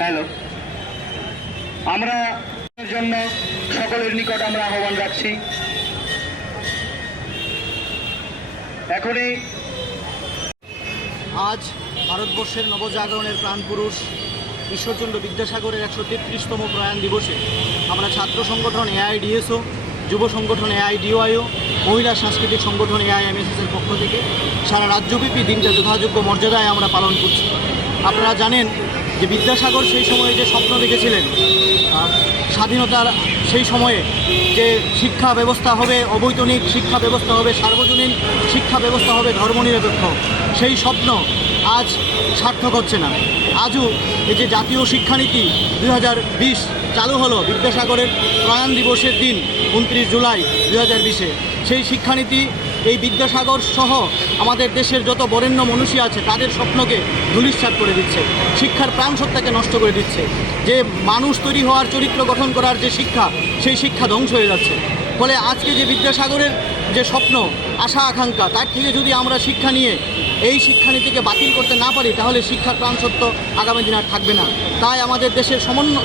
Hello, আমরা জন্য সকলের নিকট আমরা আহ্বান রাখছি। এখনই আজ ভারতবর্ষের নবজাগরণের প্রাণপুরুষ ঈশ্বরচন্দ্র বিদ্যাসাগরের 133তম প্রয়াণ দিবসে আমরা ছাত্র সংগঠন এআইডিএসও, যুব সংগঠন এআইডিওআইও, মহিলা সাংস্কৃতিক সংগঠন এআইএমএসএসের পক্ষ থেকে সারা রাজ্যব্যাপী দিনটা যথাযোগ্য মর্যাদায় আমরা পালন করছি। আপনারা জানেন যে বিদ্যাসাগর সেই সময়ে যে স্বপ্ন দেখেছিলেন, স্বাধীনতার সেই সময়ে যে শিক্ষা ব্যবস্থা হবে অবৈতনিক শিক্ষা ব্যবস্থা হবে, সার্বজনীন শিক্ষা ব্যবস্থা হবে ধর্মনিরপেক্ষ, সেই স্বপ্ন আজ সার্থক হচ্ছে না। আজও এই যে জাতীয় শিক্ষানীতি 2020 চালু হলো বিদ্যাসাগরের প্রয়াণ দিবসের দিন 29 জুলাই 2020-এ, সেই শিক্ষানীতি এই বিদ্যাসাগর সহ আমাদের দেশের যত বরেণ্য মনীষী আছে তাদের স্বপ্নকে ধূলিসাৎ করে দিচ্ছে, শিক্ষার প্রাণসত্তাকে নষ্ট করে দিচ্ছে। যে মানুষ তৈরি হওয়ার, চরিত্র গঠন করার যে শিক্ষা, সেই শিক্ষা ধ্বংস হয়ে যাচ্ছে। ফলে আজকে যে বিদ্যাসাগরের যে স্বপ্ন, আশা আকাঙ্ক্ষা, তার থেকে যদি আমরা শিক্ষা নিয়ে এই শিক্ষানীতিকে বাতিল করতে না পারি তাহলে শিক্ষার প্রাণসত্য আগামী দিন আর থাকবে না। তাই আমাদের দেশের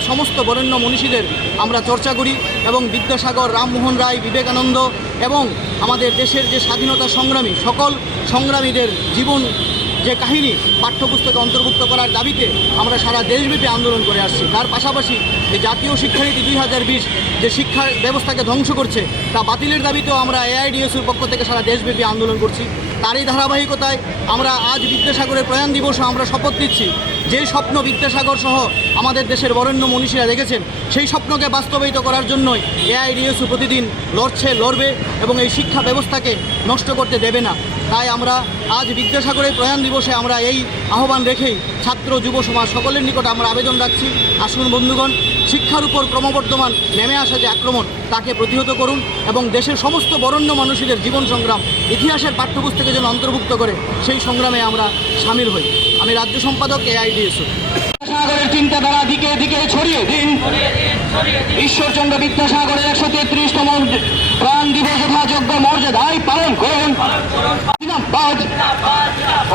সমস্ত বরেণ্য মনীষীদের আমরা চর্চা করি এবং বিদ্যাসাগর, রামমোহন রায়, বিবেকানন্দ এবং আমাদের দেশের যে স্বাধীনতা সংগ্রামী সকল সংগ্রামীদের জীবন যে কাহিনী পাঠ্যপুস্তকে অন্তর্ভুক্ত করার দাবিতে আমরা সারা দেশব্যাপী আন্দোলন করে আসছি। তার পাশাপাশি এই জাতীয় শিক্ষানীতি 2020 যে শিক্ষা ব্যবস্থাকে ধ্বংস করছে তা বাতিলের দাবিতেও আমরা এআইডিএসের পক্ষ থেকে সারা দেশব্যাপী আন্দোলন করছি। তারই ধারাবাহিকতায় আমরা আজ বিদ্যাসাগরের প্রয়াণ দিবসে আমরা শপথ নিচ্ছি যে স্বপ্ন বিদ্যাসাগর সহ আমাদের দেশের বরেণ্য মনীষীরা দেখেছেন সেই স্বপ্নকে বাস্তবায়িত করার জন্যই এআইডিএসও প্রতিদিন লড়বে এবং এই শিক্ষা ব্যবস্থাকে নষ্ট করতে দেবে না। তাই আমরা আজ বিদ্যাসাগরের প্রয়াণ দিবসে আমরা এই আহ্বান রেখেই ছাত্র যুব সমাজ সকলের নিকট আমরা আবেদন রাখছি, আসুন বন্ধুগণ, শিক্ষার উপর ক্রমবর্ধমান নেমে আসা যে আক্রমণ তাকে প্রতিহত করুন এবং দেশের সমস্ত বরেণ্য মানুষদের জীবন সংগ্রাম ইতিহাসের পাঠ্যপুস্তকে যেন অন্তর্ভুক্ত করে সেই সংগ্রামে আমরা সামিল হই। আমি রাজ্য সম্পাদক এআইডিএসও। বিদ্যাসাগরের চিন্তাধারা দিকে দিকে ছড়িয়ে দিন। ঈশ্বরচন্দ্র বিদ্যাসাগরের 133তম প্রাণ দিবস যথাযোগ্য মর্যাদায় পালন করুন।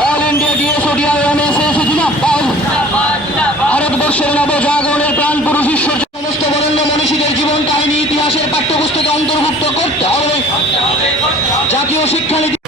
অল ইন্ডিয়া ডিএসও ডিআইএমএসএস জিন্দাবাদ। ভারতবর্ষের নবজাগরণের প্রাণ পুরুষ ঈশ্বর সমস্ত বরেণ্য মনীষীদের জীবন কাহিনী ইতিহাসের পাঠ্যপুস্তকে অন্তর্ভুক্ত করতে হবে। জাতীয় শিক্ষানীতি